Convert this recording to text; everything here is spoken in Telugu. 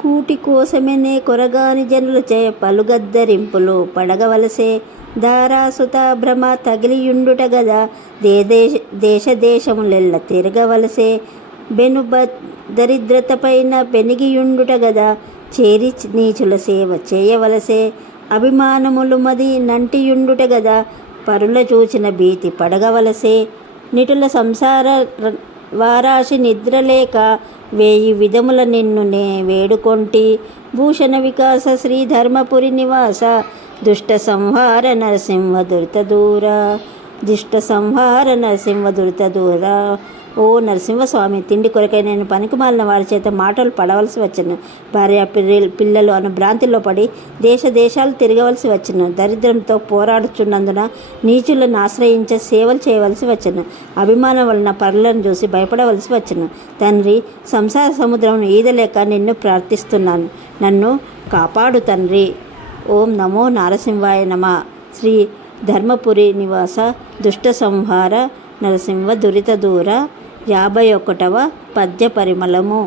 కూటి కోసమెనే కొరగాని జనులచే పలుగద్దరింపులు పడగవలసే దారాసుత భ్రమ తగిలియుండుట గదా దేశదేశములెల్ల తిరగవలసే బెనుబ దరిద్రతపైన పెనిగియుండుట గదా చేరి నీచుల సేవ చేయవలసే అభిమానములు మది నంటియుండుట గదా పరుల చూచిన భీతి పడగవలసే నిటుల సంసార వారాశి నిద్రలేక వేయి విధముల నిన్ను నే వేడుకొంటి భూషణ వికాస శ్రీ ధర్మపురి నివాస దుష్ట సంహార నరసింహ దురిత దూర. ఓ నరసింహస్వామి, తిండి కొరకై నేను పనికిమాలిన వారి చేత మాటలు పడవలసి వచ్చును. భార్య పిల్లలు అను భ్రాంతిలో పడి దేశాలు తిరగవలసి వచ్చును. దరిద్రంతో పోరాడుచున్నందున నీచులను ఆశ్రయించే సేవలు చేయవలసి వచ్చును. అభిమానం వలన పరులను చూసి భయపడవలసి వచ్చును. తండ్రి, సంసార సముద్రం ఈదలేక నిన్ను ప్రార్థిస్తున్నాను. నన్ను కాపాడు తండ్రి. ఓం నమో నారసింహాయ నమః. శ్రీ ధర్మపురి నివాస దుష్ట సంహార నరసింహ దురిత దూర. 51వ పద్య పరిమళము.